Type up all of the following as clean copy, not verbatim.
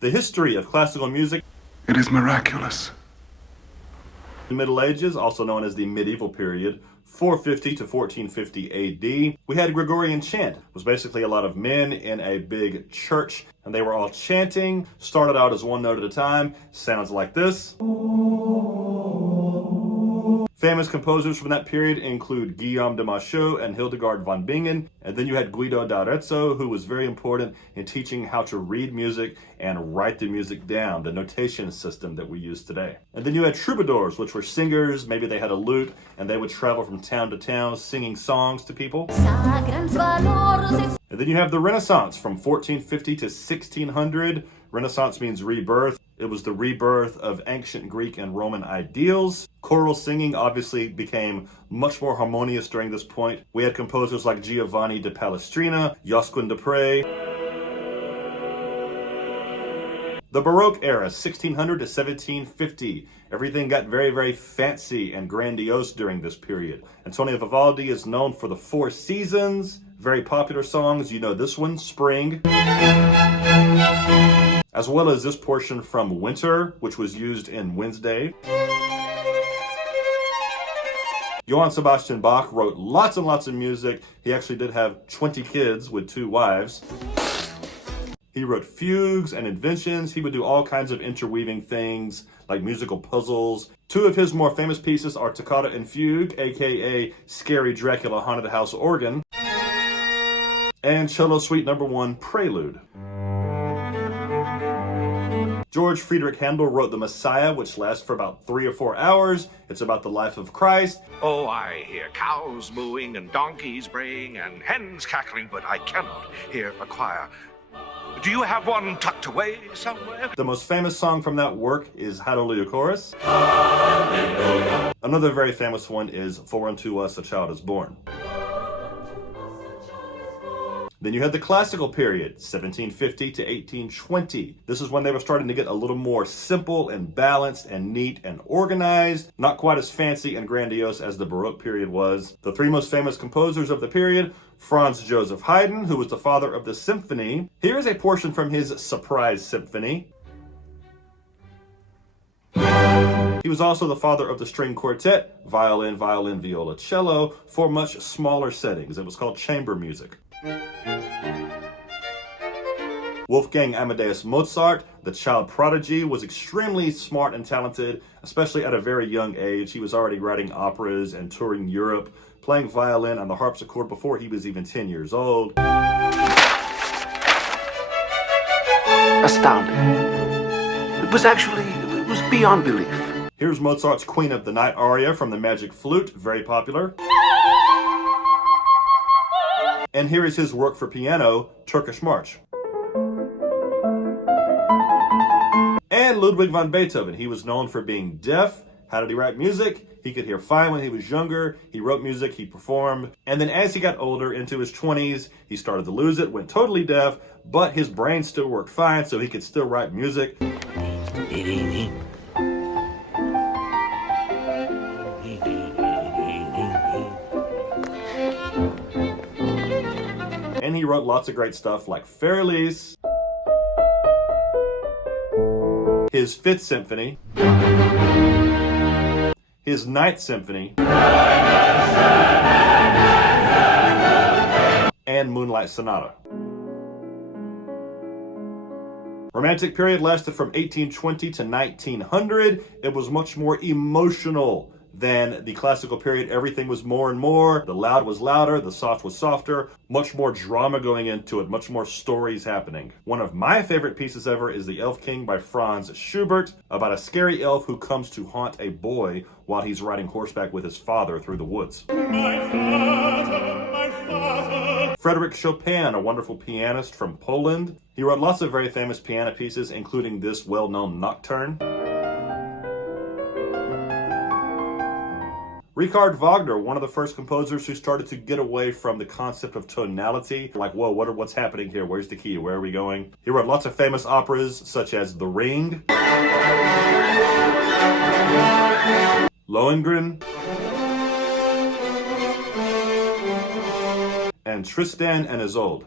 The history of classical music. It is miraculous. The Middle Ages, also known as the medieval period, 450 to 1450 AD. We had Gregorian chant. It was basically a lot of men in a big church, and they were all chanting, started out as one note at a time, sounds like this. Famous composers from that period include Guillaume de Machaut and Hildegard von Bingen. And then you had Guido d'Arezzo, who was very important in teaching how to read music and write the music down, the notation system that we use today. And then you had troubadours, which were singers. Maybe they had a lute, and they would travel from town to town singing songs to people. And then you have the Renaissance from 1450 to 1600. Renaissance means rebirth. It was the rebirth of ancient Greek and Roman ideals. Choral singing obviously became much more harmonious during this point. We had composers like Giovanni da Palestrina, Josquin des Prez. The Baroque era, 1600 to 1750. Everything got very, very fancy and grandiose during this period. Antonio Vivaldi is known for the Four Seasons. Very popular songs. You know this one, Spring. As well as this portion from Winter, which was used in Wednesday. Johann Sebastian Bach wrote lots and lots of music. He actually did have 20 kids with 2 wives. He wrote fugues and inventions. He would do all kinds of interweaving things like musical puzzles. 2 of his more famous pieces are Toccata and Fugue, aka Scary Dracula Haunted House Organ, and Cello Suite No. 1 Prelude. George Friedrich Handel wrote The Messiah, which lasts for about 3 or 4 hours. It's about the life of Christ. Oh, I hear cows mooing and donkeys braying and hens cackling, but I cannot hear a choir. Do you have one tucked away somewhere? The most famous song from that work is Hallelujah Chorus. Hallelujah. Another very famous one is For Unto Us a Child is Born. Then you had the classical period, 1750 to 1820. This is when they were starting to get a little more simple and balanced and neat and organized. Not quite as fancy and grandiose as the Baroque period was. The 3 most famous composers of the period, Franz Joseph Haydn, who was the father of the symphony. Here's a portion from his Surprise Symphony. He was also the father of the string quartet, violin, violin, viola, cello, for much smaller settings. It was called chamber music. Wolfgang Amadeus Mozart, the child prodigy, was extremely smart and talented, especially at a very young age. He was already writing operas and touring Europe, playing violin on the harpsichord before he was even 10 years old. Astounding. It was beyond belief. Here's Mozart's Queen of the Night aria from the Magic Flute, very popular. And here is his work for piano, Turkish March. And Ludwig van Beethoven. He was known for being deaf. How did he write music? He could hear fine when he was younger. He wrote music, he performed. And then as he got older, into his 20s, he started to lose it, went totally deaf, but his brain still worked fine, so he could still write music. And he wrote lots of great stuff like Fairies, his 5th Symphony, his 9th Symphony, and Moonlight Sonata. Romantic period lasted from 1820 to 1900. It was much more emotional than the classical period. Everything was more and more. The loud was louder, the soft was softer, much more drama going into it, much more stories happening. One of my favorite pieces ever is The Elf King by Franz Schubert, about a scary elf who comes to haunt a boy while he's riding horseback with his father through the woods. My father. Frédéric Chopin, a wonderful pianist from Poland. He wrote lots of very famous piano pieces, including this well-known Nocturne. Richard Wagner, one of the first composers who started to get away from the concept of tonality. Like, whoa, what's happening here? Where's the key? Where are we going? He wrote lots of famous operas, such as The Ring, Lohengrin, and Tristan and Isolde.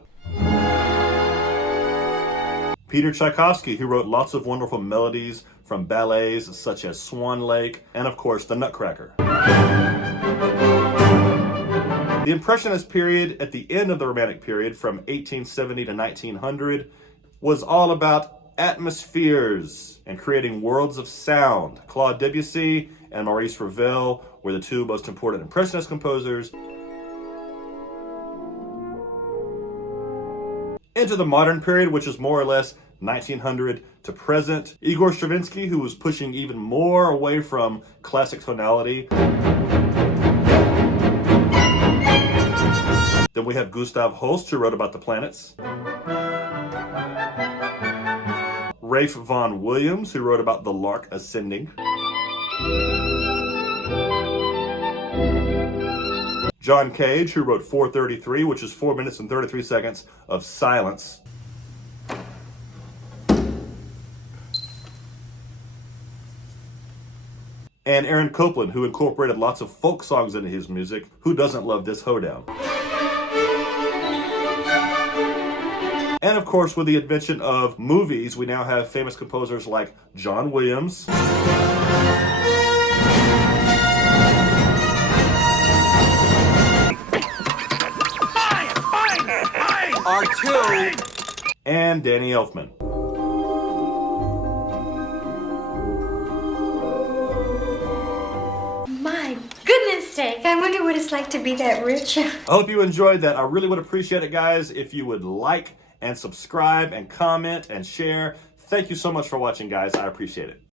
Peter Tchaikovsky, who wrote lots of wonderful melodies from ballets such as Swan Lake, and of course, the Nutcracker. The Impressionist period at the end of the Romantic period from 1870 to 1900 was all about atmospheres and creating worlds of sound. Claude Debussy and Maurice Ravel were the two most important Impressionist composers. Into the modern period, which is more or less 1900 to present, Igor Stravinsky, who was pushing even more away from classic tonality. Then we have Gustav Holst, who wrote about the planets. Ralph Vaughan Williams, who wrote about the lark ascending. John Cage, who wrote 433, which is 4 minutes and 33 seconds of silence. And Aaron Copland, who incorporated lots of folk songs into his music. Who doesn't love this hoedown? And of course, with the invention of movies, we now have famous composers like John Williams, R2, and Danny Elfman. My goodness sake, I wonder what it's like to be that rich. I hope you enjoyed that. I really would appreciate it, guys, if you would like and subscribe and comment and share. Thank you so much for watching, guys. I appreciate it.